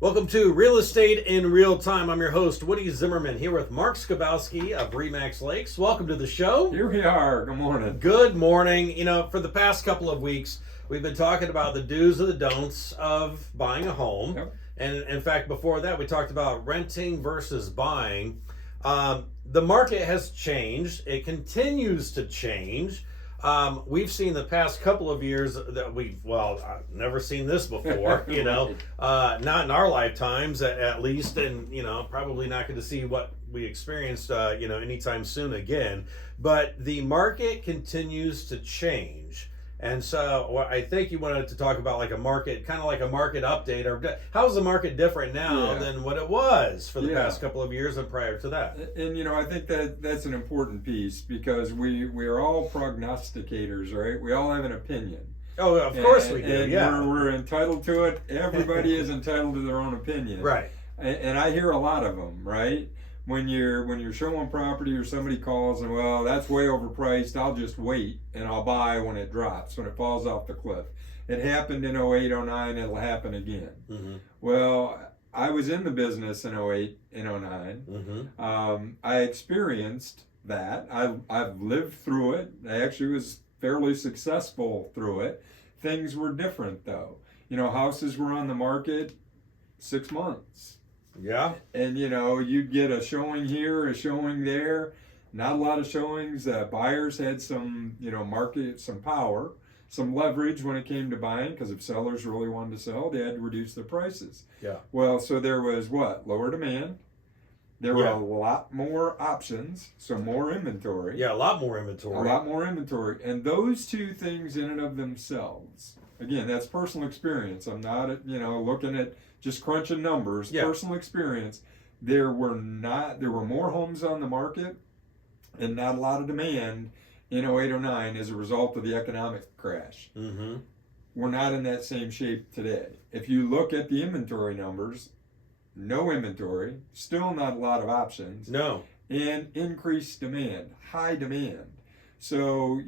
Welcome to Real Estate in Real Time. I'm your host, Woody Zimmerman, here with Mark Skabowski of Remax Lakes. Welcome to the show. Here we are. Good morning. Good morning. You know, for the past couple of weeks, we've been talking about the do's and the don'ts of buying a home. Yep. And in fact, before that, we talked about renting versus buying. The market has changed. It continues to change. We've seen the past couple of years that I've never seen this before, you know, not in our lifetimes at least, and, you know, probably not going to see what we experienced, anytime soon again. But the market continues to change. And so I think you wanted to talk about like a market, kind of like a market update, or how's the market different now than what it was for the past couple of years and prior to that? And I think that's an important piece because we are all prognosticators, right? We all have an opinion. Oh, of course we do. And yeah, we're entitled to it. Everybody is entitled to their own opinion, right? And I hear a lot of them, right? When you're showing property or somebody calls and, well, that's way overpriced, I'll just wait and I'll buy when it drops, when it falls off the cliff. It happened in 08, 09, it'll happen again. Mm-hmm. Well, I was in the business in 08 and 09. Mm-hmm. I experienced that. I've lived through it. I actually was fairly successful through it. Things were different though. Houses were on the market 6 months. Yeah. And you'd get a showing here, a showing there. Not a lot of showings. Buyers had some, some power, some leverage when it came to buying, because if sellers really wanted to sell, they had to reduce their prices. Yeah. Well, so there was lower demand. There were a lot more options, so more inventory. Yeah, a lot more inventory. And those two things in and of themselves, again, that's personal experience. I'm not, looking at just crunching numbers. Yeah. Personal experience. There were more homes on the market and not a lot of demand in 08, 09 as a result of the economic crash. Mm-hmm. We're not in that same shape today. If you look at the inventory numbers, no inventory, still not a lot of options. No. And increased demand, high demand. So,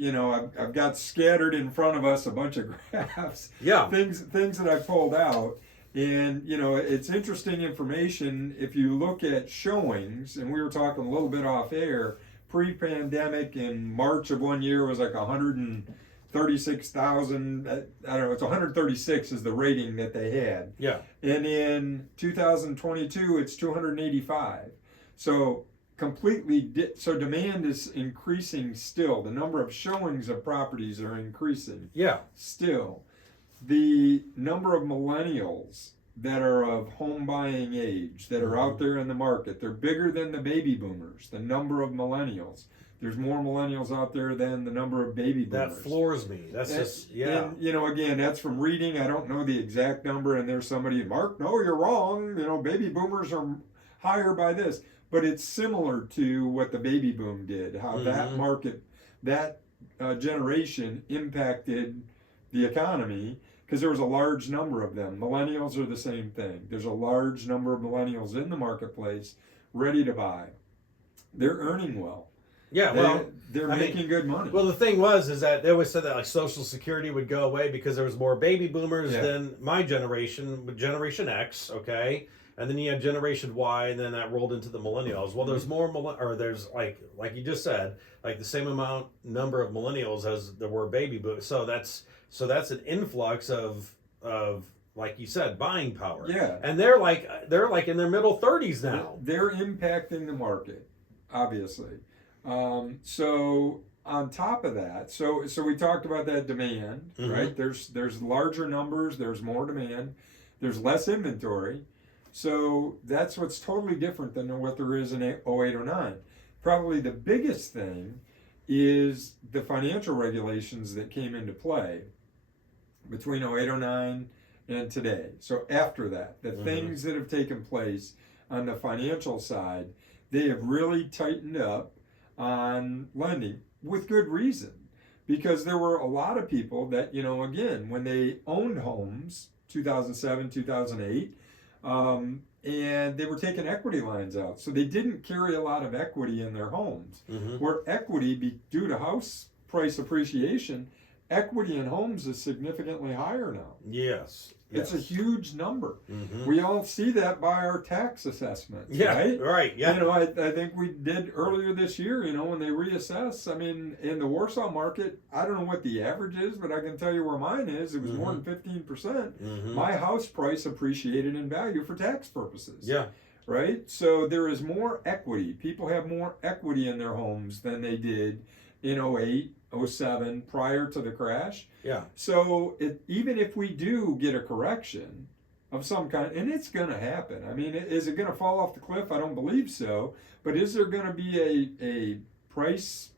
I've got scattered in front of us a bunch of graphs. Yeah. Things that I pulled out. And, it's interesting information. If you look at showings, and we were talking a little bit off air, pre-pandemic in March of one year was like 136,000. I don't know, it's 136 is the rating that they had. Yeah. And in 2022, it's 285. So so demand is increasing still. The number of showings of properties are increasing. Yeah. Still. The number of millennials that are of home buying age that are out there in the market, they're bigger than the baby boomers. The number of millennials. There's more millennials out there than the number of baby boomers. That floors me. And, again, that's from reading. I don't know the exact number, and there's somebody, Mark, no, you're wrong. Baby boomers are higher by this. But it's similar to what the baby boom did, how that market, that generation impacted the economy, because there was a large number of them. Millennials are the same thing. There's a large number of millennials in the marketplace ready to buy. They're earning well. Yeah, they're making good money. Well, the thing is that they always said that like Social Security would go away because there was more baby boomers than my generation, Generation X, okay? And then you had Generation Y, and then that rolled into the millennials. Well, there's more, there's like you just said, like the same number of millennials as there were baby boomers. So that's an influx of like you said, buying power. Yeah. And they're like in their middle 30s now. They're impacting the market, obviously. So on top of that, so we talked about that demand, right? There's larger numbers, there's more demand, there's less inventory. So that's what's totally different than what there is in 08 or 09. Probably the biggest thing is the financial regulations that came into play between 08, 09 and today. So after that, the things that have taken place on the financial side, they have really tightened up on lending with good reason. Because there were a lot of people that, again, when they owned homes, 2007, 2008, and they were taking equity lines out. So they didn't carry a lot of equity in their homes. Where equity, due to house price appreciation, equity in homes is significantly higher now. Yes. It's a huge number. Mm-hmm. We all see that by our tax assessments, Yeah. right? Right. Yeah. You know, I think we did earlier this year, you know, when they reassess. I mean, in the Warsaw market, I don't know what the average is, but I can tell you where mine is. It was more than 15%. Mm-hmm. My house price appreciated in value for tax purposes. Yeah. Right? So there is more equity. People have more equity in their homes than they did in 08, 07, prior to the crash. Yeah. So even if we do get a correction of some kind, and it's going to happen. I mean, is it going to fall off the cliff? I don't believe so. But is there going to be a price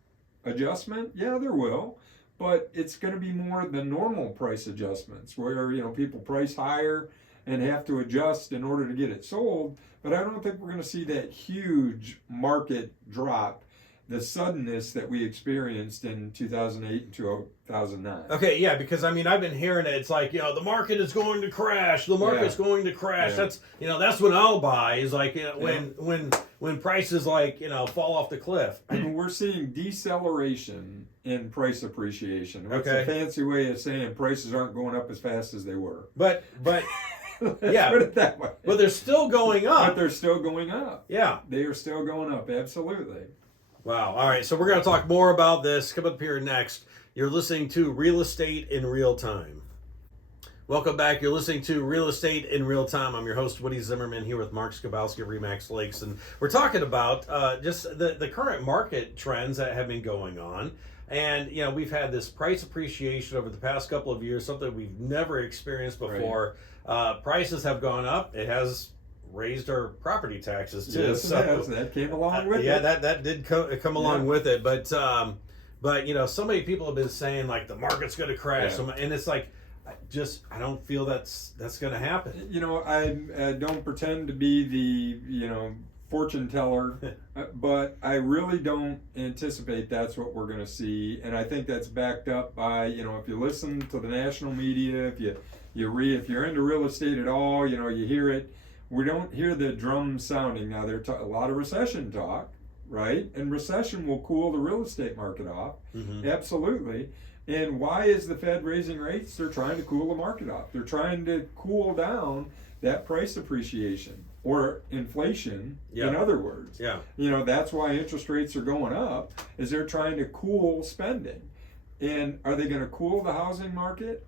adjustment? Yeah, there will. But it's going to be more than normal price adjustments where, you know, people price higher and have to adjust in order to get it sold. But I don't think we're going to see that huge market drop, the suddenness that we experienced in 2008 and 2009. Okay, yeah, because I mean, I've been hearing it. It's like, you know, the market is going to crash. The market's going to crash. Yeah. That's, you know, that's when I'll buy. Is like, you know, when prices like, you know, fall off the cliff. We're seeing deceleration in price appreciation. That's Okay. a fancy way of saying prices aren't going up as fast as they were. But Let's Yeah. put it that way. but they're still going But up. they're still going up. Yeah. They are still going up. Absolutely. Wow. All right. So we're going to talk more about this. Come up here next. You're listening to Real Estate in Real Time. Welcome back. You're listening to Real Estate in Real Time. I'm your host, Woody Zimmerman, here with Mark Skabowski of Remax Lakes. And we're talking about just the current market trends that have been going on. And, you know, we've had this price appreciation over the past couple of years, something we've never experienced before. Prices have gone up. It has raised our property taxes, too. Yes, it has. That came along with yeah, it. that did come along with it. But, you know, so many people have been saying, like, the market's going to crash. Yeah. And it's like, I don't feel that's going to happen. You know, I don't pretend to be the, you know, fortune teller, but I really don't anticipate that's what we're going to see. And I think that's backed up by, you know, if you listen to the national media, if you're into real estate at all, you know, you hear it. We don't hear the drums sounding. Now, there's a lot of recession talk, right? And recession will cool the real estate market off. Mm-hmm. Absolutely. And why is the Fed raising rates? They're trying to cool the market off. They're trying to cool down that price appreciation or inflation, in other words. Yeah. You know, that's why interest rates are going up, is they're trying to cool spending. And are they going to cool the housing market?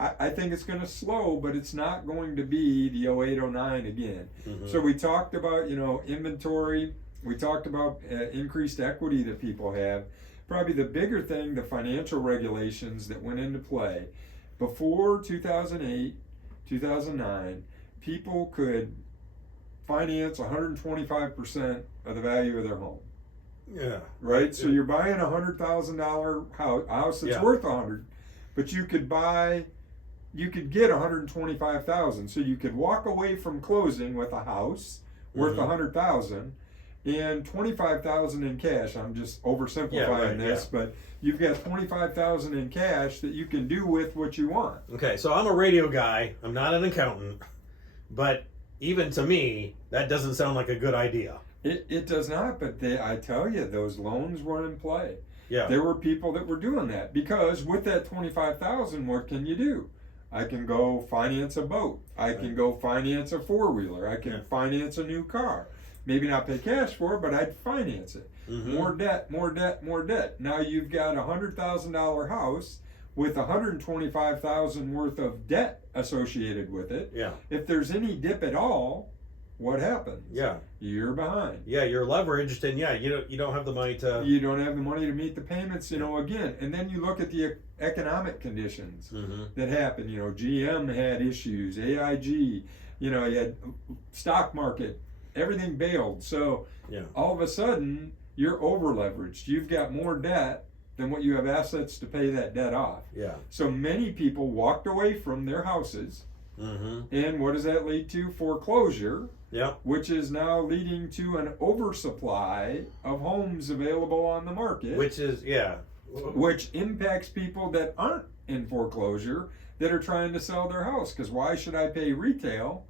I think it's going to slow, but it's not going to be the 08, 09 again. Mm-hmm. So we talked about, you know, inventory. We talked about increased equity that people have. Probably the bigger thing, the financial regulations that went into play. Before 2008, 2009, people could finance 125% of the value of their home. Yeah. Right? So you're buying a $100,000 house that's worth $100,000, but you could get $125,000. So you could walk away from closing with a house worth $100,000 and $25,000 in cash. I'm just oversimplifying this, but you've got $25,000 in cash that you can do with what you want. Okay, so I'm a radio guy. I'm not an accountant, but even to me, that doesn't sound like a good idea. It does not, but I tell you, those loans were in play. Yeah. There were people that were doing that because with that $25,000, what can you do? I can go finance a boat. I can go finance a four-wheeler. I can finance a new car. Maybe not pay cash for it, but I'd finance it. Mm-hmm. More debt, more debt, more debt. Now you've got a $100,000 house with $125,000 worth of debt associated with it. Yeah. If there's any dip at all, what happens? Yeah. You're behind. Yeah, you're leveraged, and you don't have the money to. You don't have the money to meet the payments, you know. Again, and then you look at the economic conditions that happen. You know, GM had issues, AIG. You know, you had stock market. Everything bailed. So all of a sudden, you're over leveraged. You've got more debt than what you have assets to pay that debt off. Yeah. So many people walked away from their houses. And what does that lead to? Foreclosure. Yeah. Which is now leading to an oversupply of homes available on the market. Which impacts people that aren't in foreclosure that are trying to sell their house. Because why should I pay retail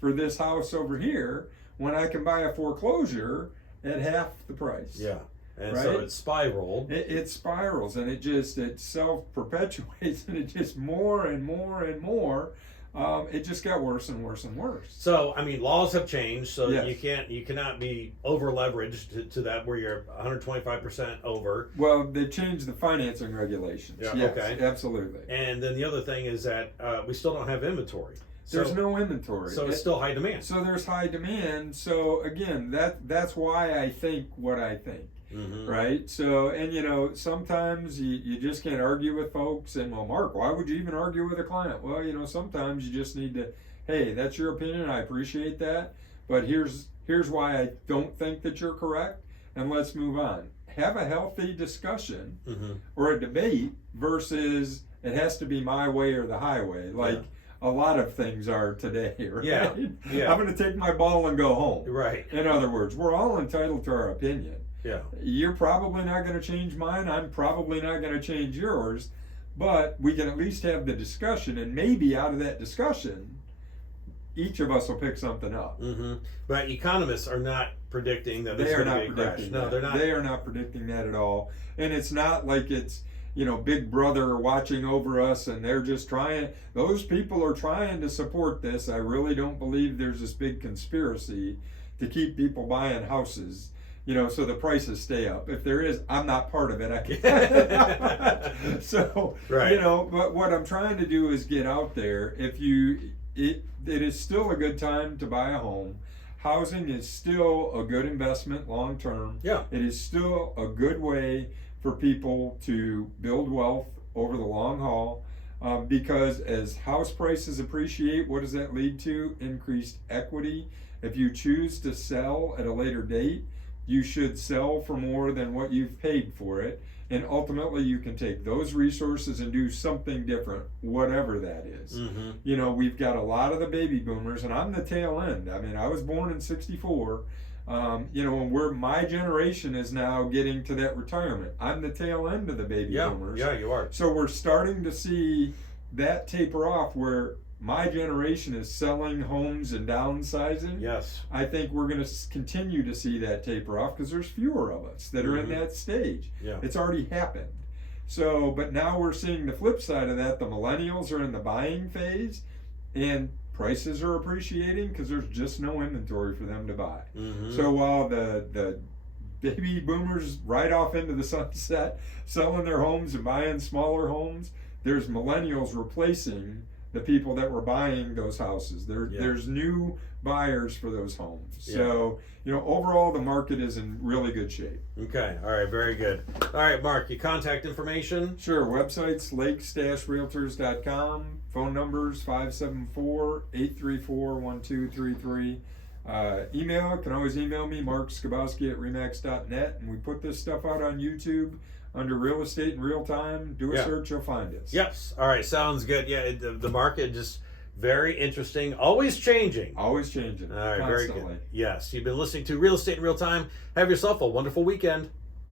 for this house over here when I can buy a foreclosure at half the price? Yeah. And right? so it spiraled. It spirals, and it self-perpetuates, and it just more and more and more. It just got worse and worse and worse. So I mean, laws have changed, so Yes. you cannot be over leveraged to that where you're 125% over. Well, they changed the financing regulations. Yeah, Yes, okay. absolutely. And then the other thing is that we still don't have inventory. There's no inventory. So it's still high demand. So there's high demand. So again, that's why I think what I think. Mm-hmm. Right. So, and sometimes you just can't argue with folks. And well, Mark, why would you even argue with a client? Well, sometimes you just need to, hey, that's your opinion. I appreciate that. But here's why I don't think that you're correct. And let's move on. Have a healthy discussion Mm-hmm. or a debate versus it has to be my way or the highway. Like a lot of things are today, right? Yeah. Yeah. I'm going to take my ball and go home. Right. In other words, we're all entitled to our opinion. Yeah. You're probably not going to change mine. I'm probably not going to change yours. But we can at least have the discussion, and maybe out of that discussion, each of us will pick something up. Mm-hmm. But economists are not predicting that They there's are going to not be a crash. predicting No, that. they're not. They are not predicting that at all. And it's not like it's Big Brother watching over us, and they're just trying. Those people are trying to support this. I really don't believe there's this big conspiracy to keep people buying houses. So the prices stay up. If there is, I'm not part of it. I can't. So, Right. but what I'm trying to do is get out there. It is still a good time to buy a home. Housing is still a good investment long term. Yeah. It is still a good way for people to build wealth over the long haul. Because as house prices appreciate, what does that lead to? Increased equity. If you choose to sell at a later date, you should sell for more than what you've paid for it. And ultimately, you can take those resources and do something different, whatever that is. Mm-hmm. We've got a lot of the baby boomers, and I'm the tail end. I mean, I was born in '64. And my generation is now getting to that retirement. I'm the tail end of the baby boomers. Yeah, you are. So we're starting to see that taper off where my generation is selling homes and downsizing. Yes. I think we're going to continue to see that taper off because there's fewer of us that are in that stage. Yeah. It's already happened. So, but now we're seeing the flip side of that. The millennials are in the buying phase, and prices are appreciating because there's just no inventory for them to buy. Mm-hmm. So while the baby boomers ride off into the sunset, selling their homes and buying smaller homes, there's millennials replacing the people that were buying those houses. There's new buyers for those homes. Yeah. So, overall the market is in really good shape. Okay. All right. Very good. All right, Mark, your contact information. Sure. Websites, lake-realtors.com. Phone numbers, 574-834-1233. Email, can always email me, Mark Skabowski at remax.net. And we put this stuff out on YouTube under Real Estate in Real Time. Do a search, you'll find us. Yes. All right. Sounds good. Yeah. The market just very interesting. Always changing. Always changing. All right. Constantly. Very good. Yes. You've been listening to Real Estate in Real Time. Have yourself a wonderful weekend.